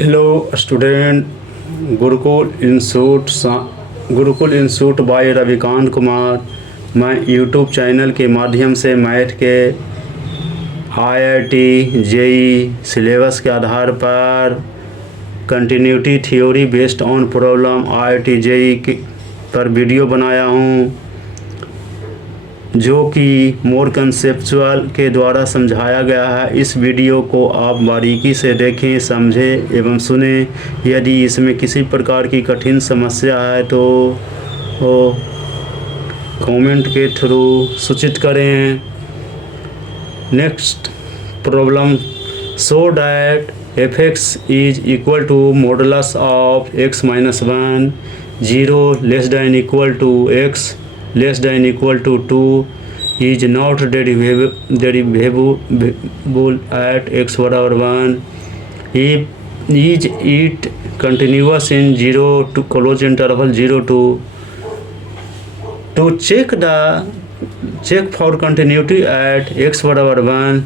Hello student. Gurukul institute by Ravikant Kumar. मैं YouTube channel के माध्यम से मैथ के आईआईटी जेई सिलेबस के आधार पर continuity theory based on problem IIT JEE पर वीडियो बनाया हूँ, जो कि मोर कंसेप्चुअल के द्वारा समझाया गया है। इस वीडियो को आप बारीकी से देखें, समझें एवं सुनें। यदि इसमें किसी प्रकार की कठिन समस्या है तो कमेंट के थ्रू सूचित करें। Next problem, show that f(x) is equal to modulus of x minus 1, 0 less than equal to x less than equal to 2 is not derivable at x बराबर 1 if is it continuous in 0 to close interval 0 to check for continuity at x बराबर 1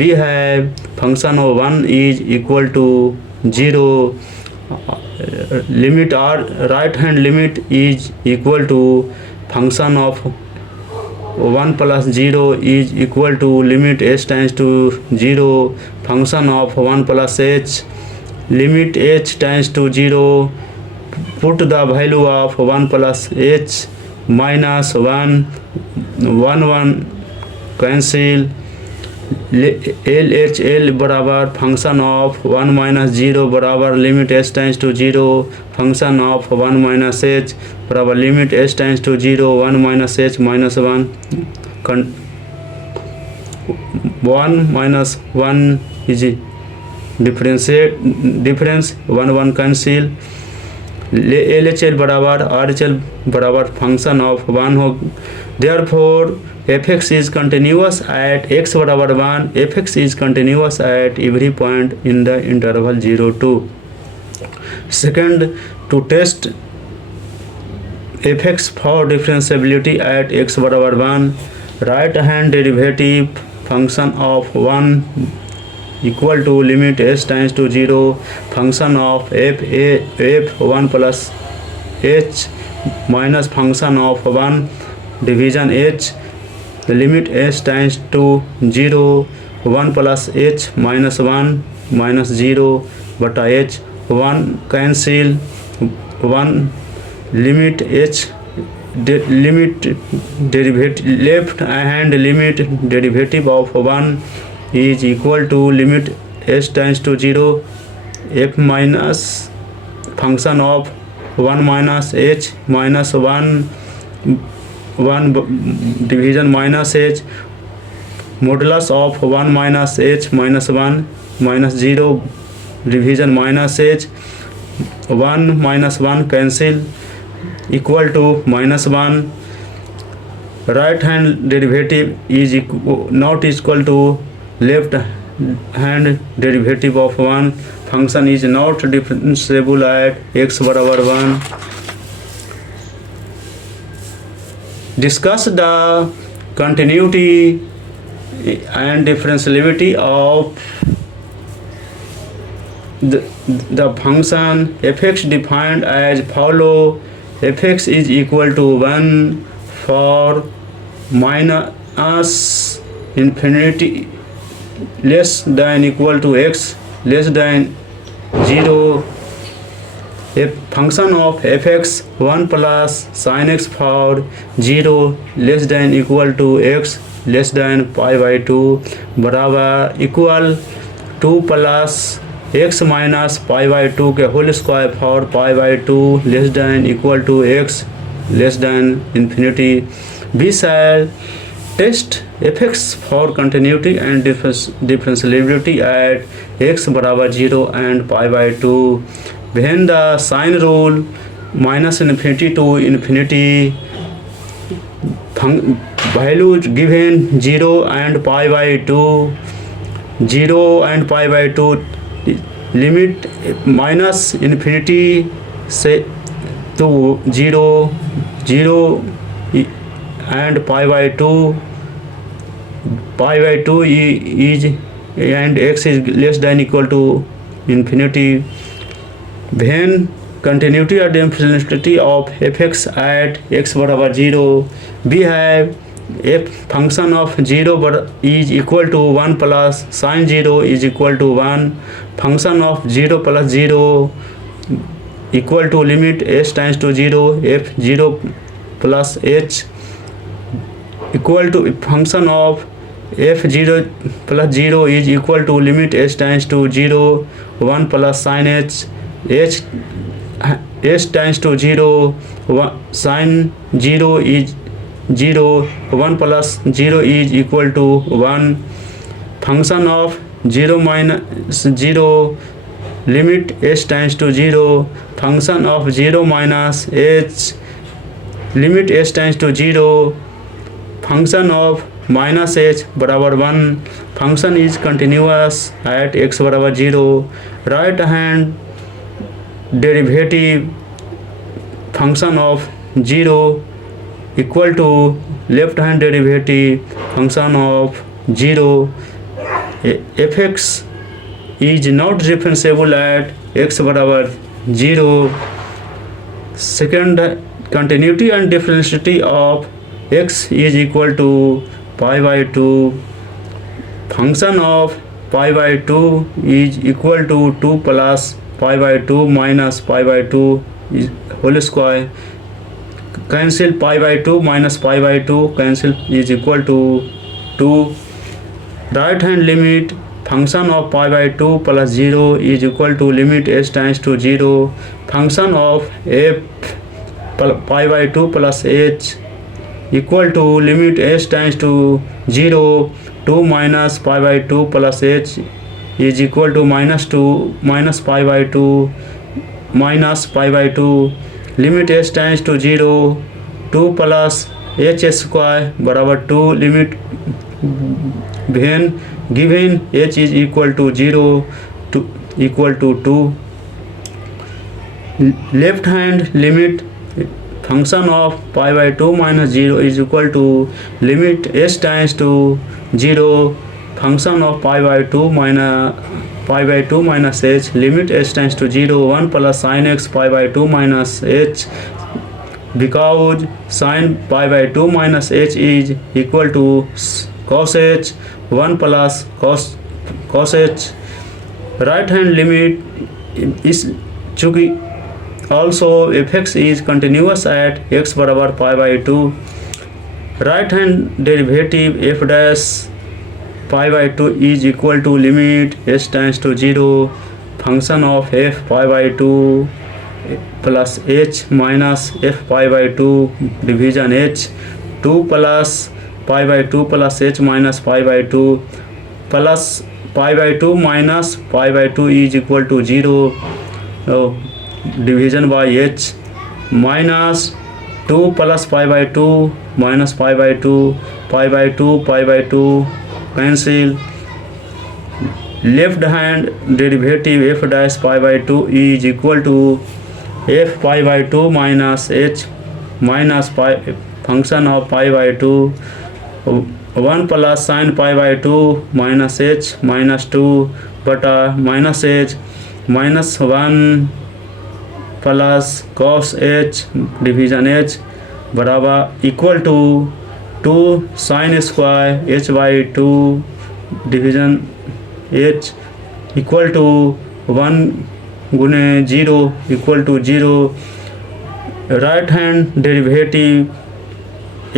we have function of 1 is equal to 0 limit r right hand limit is equal to function of 1 plus 0 is equal to limit h tends to 0 function of 1 plus h limit h tends to 0 put the value of 1 plus h minus 1 cancel LHL बराबर function of 1 minus 0 बराबर limit h tends to 0 function of 1 minus h बराबर limit h tends to 0 1 minus h minus 1 minus 1 is difference 1 cancel. LHL बराबर RHL बराबर function of 1 हो। Therefore f(x) is continuous at x बराबर 1 f(x) is continuous at every point in the interval 0 to। Second, to test f(x) for differentiability at x बराबर 1, right hand derivative function of 1 equal to limit h tends to 0 function of f1 plus h minus function of 1 division h limit h tends to 0 1 plus h minus 1 minus 0 बटा h 1 cancel 1 limit h limit derivative left hand limit derivative of 1 is equal to limit h tends to 0 f minus function of 1 minus h minus 1 division minus h modulus of 1 minus h minus 1 minus 0 division minus h 1 minus 1 cancel equal to minus 1 right hand derivative is not equal to left hand derivative of 1 function is not differentiable at x बराबर 1। Discuss the continuity and differentiability of the function f(x) defined as follow. f(x) is equal to 1 for minus infinity less than equal to x less than 0 function of f(x) 1 plus sin x for 0 less than equal to x less than pi by 2 बराबर equal 2 plus x minus pi by 2 के whole square for pi by 2 less than equal to x less than infinity। We shall test f(x) for continuity and differentiability at x बराबर 0 and pi by 2 when the sine rule minus infinity to infinity value given 0 and pi by 2 0 and pi by 2 limit minus infinity से to 0 0 and pi by 2 is and x is less than equal to infinity. When continuity or differentiability of fx at x बराबर 0, we have f function of 0 is equal to 1 plus sin 0 is equal to 1, function of 0 plus 0 equal to limit s tends to 0, f 0 plus h equal to function of f0 plus 0 is equal to limit s tends to 0, 1 plus sin h s tends to 0, 1, sin 0 is 0, 1 plus 0 is equal to 1, function of 0 minus 0 limit s tends to 0, function of 0 minus h limit s tends to 0, function of minus h बराबर 1, function is continuous at x बराबर 0, right hand derivative function of 0 equal to left hand derivative function of 0. fx is not differentiable at x बराबर 0. Second, continuity and differentiability of x is equal to pi by 2, function of pi by 2 is equal to 2 plus pi by 2 minus pi by 2 is whole square, cancel pi by 2 minus pi by 2 cancel is equal to 2. Right hand limit function of pi by 2 plus 0 is equal to limit s tends to 0, function of f pi by 2 plus h equal to limit s tends to 0, 2 minus pi by 2 plus h is equal to minus 2 minus pi by 2 minus pi by 2, limit s tends to 0, 2 plus h square बराबर 2, limit when given h is equal to 0 to equal to 2. Left hand limit function of pi by 2 minus 0 is equal to limit s tends to 0, function of pi by 2 minus h limit s tends to 0, 1 plus sin x pi by 2 minus h, because sin pi by 2 minus h is equal to cos h, 1 plus cos h. Right hand limit is चूँकि also fx is continuous at x बराबर pi by 2, right hand derivative f dash pi by 2 is equal to limit s tends to 0, function of f pi by 2 plus h minus f pi by 2 division h, 2 plus pi by 2 plus h minus pi by 2 plus pi by 2 minus pi by 2 is equal to 0, division by h minus 2 plus pi by 2 minus pi by 2 pi by 2 cancel. Left hand derivative f dash pi by 2 is equal to f pi by 2 minus h minus pi function of pi by 2, 1 plus sin pi by 2 minus h minus 2 बटा minus h minus 1 plus cos h division h बराबर equal to 2 sine square h by 2 division h equal to 1 गुने 0 equal to 0. Right hand derivative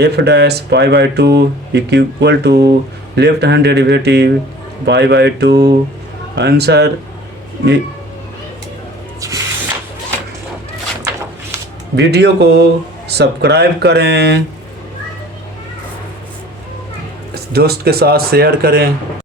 f dash pi by 2 equal to left hand derivative pi by 2. Answer video को subscribe करें, दोस्त के साथ share करें.